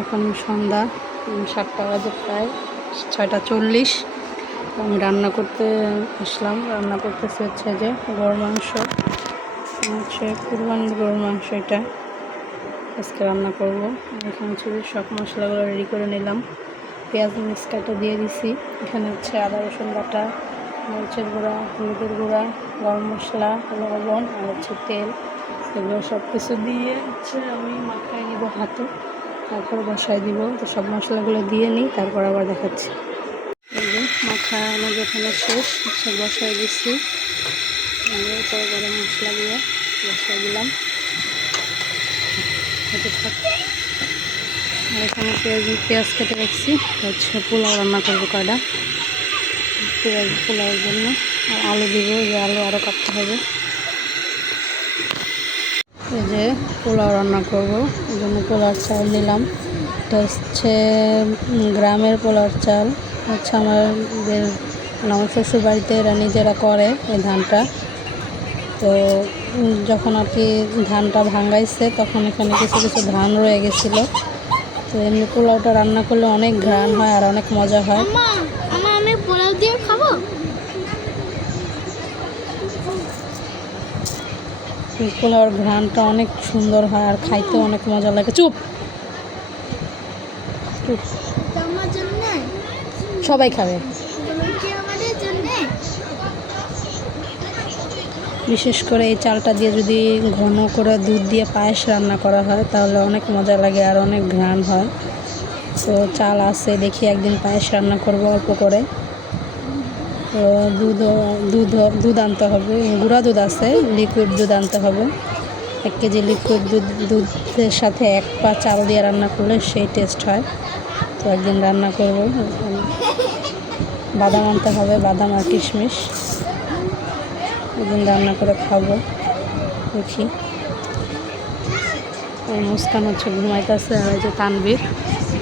এখন সন্ধ্যা সাতটা বাজে প্রায়, ছয়টা চল্লিশ। আমি রান্না করতে আসলাম। রান্না করতেছি হচ্ছে যে গরুর মাংস। হচ্ছে কুরবানির গরুর মাংস এটা। আজকে রান্না করব। এখানে হচ্ছে যে সব মশলাগুলো রেডি করে নিলাম। পেঁয়াজ মিক্স কাটা দিয়ে দিছি। এখানে হচ্ছে আদা, রসুন বাটা, মরিচের গুঁড়া, হলুদের গুঁড়া, গরম মশলা, লবণ আর হচ্ছে তেল। এগুলো সব কিছু দিয়ে হচ্ছে আমি মাখায় নিব হাতে। তারপর বসায় দিব। তো সব মশলাগুলো দিয়ে নিই, তারপর আবার দেখাচ্ছি। এই আমার যেখানে শেষ, সব বসায় দিচ্ছি আমি পরে গরম মশলা দিয়ে বসায় দিলাম। এখানে পেঁয়াজ পেঁয়াজ কেটে রাখছি। হচ্ছে পোলাও রান্না করব কয়টা। পেঁয়াজ, পোলাওর জন্য। আর আলু দিব যে আলু আরও কাটতে হবে। এই যে পোলাও রান্না করব। এই জন্য পোলাওর চাল নিলাম। এটা হচ্ছে গ্রামের পোলাওর চাল। হচ্ছে আমাদের আমার শ্বশুর বাড়িতে এরা নিজেরা করে এই ধানটা। তো যখন আর কি ধানটা ভাঙাইছে, তখন এখানে কিছু কিছু ধান রয়ে গেছিল। তো এমনি পোলাওটা রান্না করলে অনেক ঘ্রাণ হয় আর অনেক মজা হয় আমা আমা আমি পোলাও দিয়ে খাব এই পোলাওর ঘ্রাণটা অনেক সুন্দর হয় আর খাইতে অনেক মজা লাগে। চুপ। চুপ। সবাই খাবে। বিশেষ করে এই চালটা দিয়ে যদি ঘন করে দুধ দিয়ে পায়েস রান্না করা হয়, তাহলে অনেক মজা লাগে আর অনেক ঘ্রাণ হয়। তো চাল আছে, দেখি একদিন পায়েস রান্না করব অল্প করে। দুধ দুধ দুধ আনতে হবে। গুঁড়া দুধ আছে লিকুইড দুধ আনতে হবে। এক কেজি লিকুইড দুধ, দুধের সাথে এক পা চাল দিয়ে রান্না করলে সেই টেস্ট হয়। তো একদিন রান্না করব। বাদাম আনতে হবে, বাদাম আর কিশমিশ। একদিন রান্না করে খাব, দেখি। মুস্কান হচ্ছে, ঘুমাইতেছে, আর যে তানবীর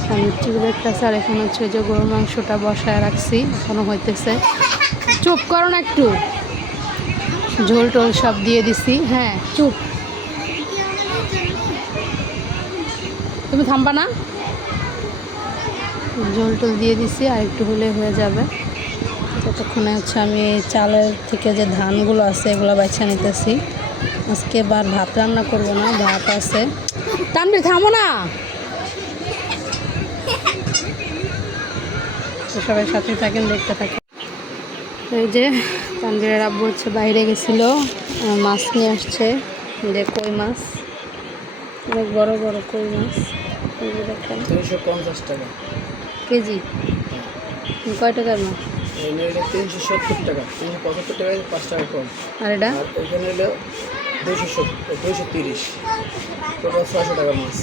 তানবীর টিভি দেখতেছে আর এখানে হচ্ছে যে গরুর মাংসটা বসায় রাখছি, এখনও হইতেছে। চুপ করো না একটু। ঝোল টোল সব দিয়ে দিছি। হ্যাঁ চুপ। তুমি থামবা না। ঝোল টোল দিয়ে দিছি, আর একটু হলে হয়ে যাবে। ততক্ষণে হচ্ছে আমি চালের থেকে যে ধানগুলো আছে, এগুলো বাছা নিতেছি। আজকে এবার ভাত রান্না করব না, ভাত আছে। টানবি থামো না। তো সবাই সাথে থাকেন দেখতে থাকেন। এই যে তানবীরের আব্বু হচ্ছে বাইরে গেছিল মাছ নিয়ে আসছে যে কই মাছ? অনেক বড় বড় কই মাছ দেখেন। তিনশো পঞ্চাশ টাকা। কেজি? কয় টাকার মাছ? তিনশো সত্তর টাকা তিনশো পঁচাত্তর টাকায় পাঁচ টাকা কম। আর এটা? ওইখানে হলো দুইশো সত্তর দুইশো তিরিশ। টোটাল ছয়শো টাকা মাছ।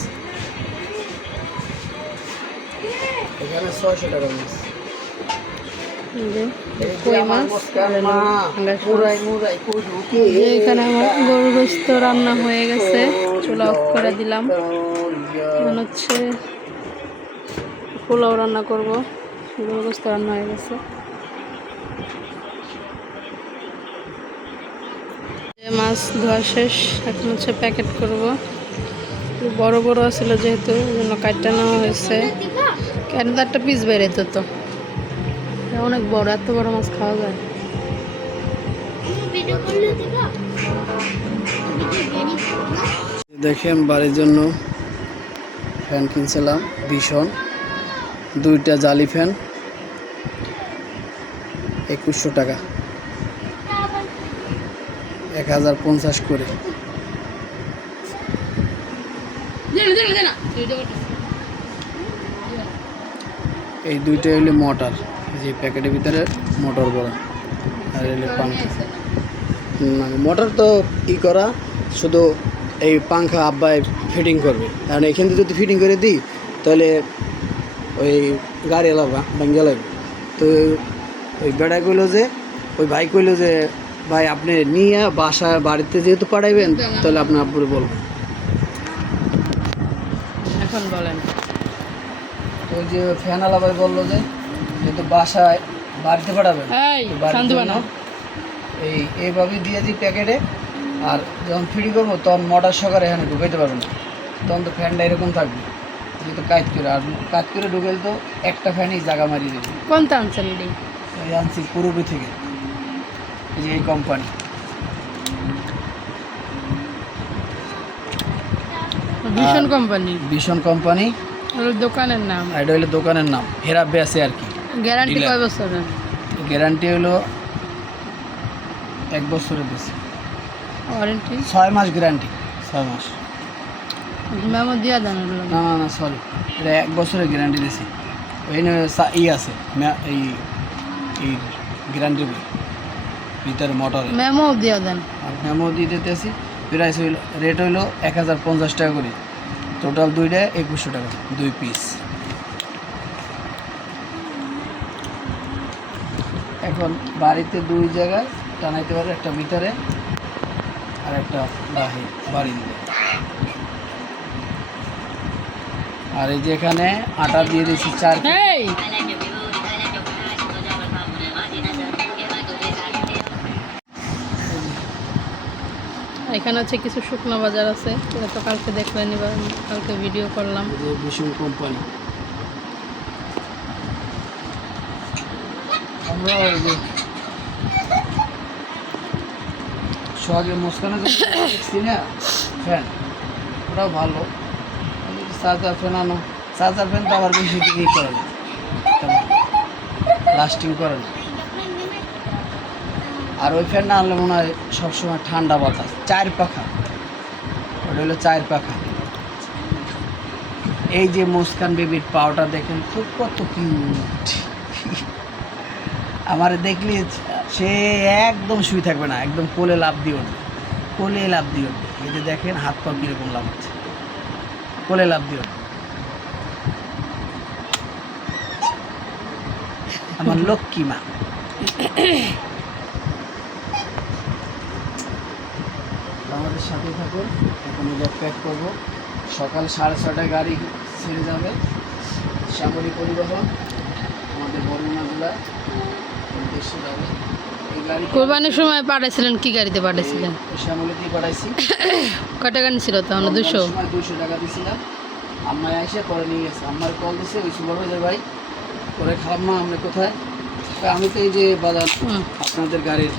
এখানে ছয়শো টাকা মাছ। কই মাছ? এখানে আমার গরু গোস্ত রান্না হয়ে গেছে। চুলা অফ করে দিলাম। এখন হচ্ছে পোলাও রান্না করব। গরু গোস্ত রান্না হয়ে গেছে। মাছ ধোয়া শেষ। এখন হচ্ছে প্যাকেট করব। বড় বড় ছিল যেহেতু ওই জন্য কাটটা নেওয়া হয়েছে। কেন তো একটা পিস বেড়েতো তো? অনেক বড়, এত বড় মাছ খাওয়া যায়। দেখেন বাড়ির জন্য ফ্যান কিনছিলাম, ভীষণ। দুইটা জালি ফ্যান, একুশশো টাকা। এক হাজার পঞ্চাশ করে। এই দুইটা হইলে মোটর। যে প্যাকেটের ভিতরে মোটর করা আর পাঙ্খা না মোটর তো ই করা শুধু এই পাংখা আব্বাই ফিটিং করবে। কারণ এখান থেকে যদি ফিটিং করে দিই তাহলে ওই গাড়ি এলাবা ভাঙ্গে লাগবে। তো ওই বেড়া কইলো যে ওই ভাই কইলো যে ভাই আপনি নিয়ে বাসা বাড়িতে যেহেতু পাঠাইবেন তাহলে আপনার আব্বুরে বলবেন এখন বলেন। ওই যে ফ্যান আলা ভাই বলল যে যেহেতু বাসায় বাড়িতে পাঠাবেন। এই এইভাবে দিয়ে দিই প্যাকেটে। আর যখন ফ্রি করব তখন মোটর সকারে এখানে ঢুকাইতে পারবেন না। তখন তো ফ্যানটা এরকম থাকবে। এই তো কাজ করে আর কাজ করে ঢুকেল তো একটা ফ্যানই জায়গা মারিয়ে দেবে। কোনটা আনছেন এই আনছি পূর্বী থেকে। এই যে এই কোম্পানি। ভীষণ কোম্পানি। ভীষণ কোম্পানি। দোকানের নাম। এটা হলো দোকানের নাম। হেরা বেসে আর কি। গ্যারান্টি. কয় বছরের? গ্যারান্টি হলো এক বছরের বেশি। ওয়ারেন্টি? ছয় মাস গ্যারান্টি। ছয় মাস। দিয়া দেন না না না সরি এটা এক বছরের গ্যারান্টি দিয়েছি ওইখানে সা- ই আছে এই এই গ্যারান্টির বই। ভিতরে মোটর মেমো দিয়া দেন। আর মেমো দিয়ে দিতেছি প্রাইস হইল রেট হইল এক হাজার পঞ্চাশ টাকা করে। টোটাল দুইটা একুশশো টাকা দুই পিস এখন বাড়িতে দুই জায়গায় টানাইতে পারে একটা ভিতরে আর একটা বাড়ি দিতে আর এই যে এখানে আটা দিয়ে দিয়েছি চার এখানে হচ্ছে কিছু শুকনো বাজার আছে এটা তো কালকে দেখলেন এবার কালকে ভিডিও করলাম। ভীষণ কোম্পানি। আমরা ওই ফ্যান ভালো। ফ্যান আনো। ফ্যান তো আবার বেশি করে না। লাস্টিং করে আর ওই ফ্যানটা আনলে মনে হয় সবসময় ঠান্ডা বাতাস, চার পাখা। ওটা হলো চার পাখা। এই যে মুস্কান বেবির পাওটা দেখেন, খুব কত কিউট আমার দেখলে সে একদম শুয়ে থাকবে না, একদম কোলে লাভ দিয়ে উঠবে কোলে লাভ দিয়ে উঠবে এই যে দেখেন হাত পা কীরকম লাভ হচ্ছে কোলে লাভ দিয়ে উঠবে আমার লক্ষ্মী মা। আমাদের সাথে থাকুন, এখন প্যাক করব। সকাল সাড়ে ছটায় গাড়ি ছেড়ে যাবে। সামরিক পরিবহন, আমাদের বর্ণনা জেলায় গাড়ি কোরবানির সময় পাঠাইছিলেন কি গাড়িতে পাঠাইছিলেন? শ্যামলীতেই পাঠাইছি। কয় টাকা নিছিল তাহলে দুশো? দুশো টাকা দিয়েছিলাম আম্মায় এসে পরে নিয়ে গেছে। আম্মার কল দিছে ওই সুপারভাইজার ভাই। পরে খালাম্মা আমরা কোথায়? আমি তো এই যে বাজার আপনাদের গাড়ির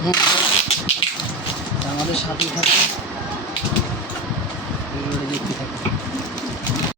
হুম। আমাদের সাথে থাকুন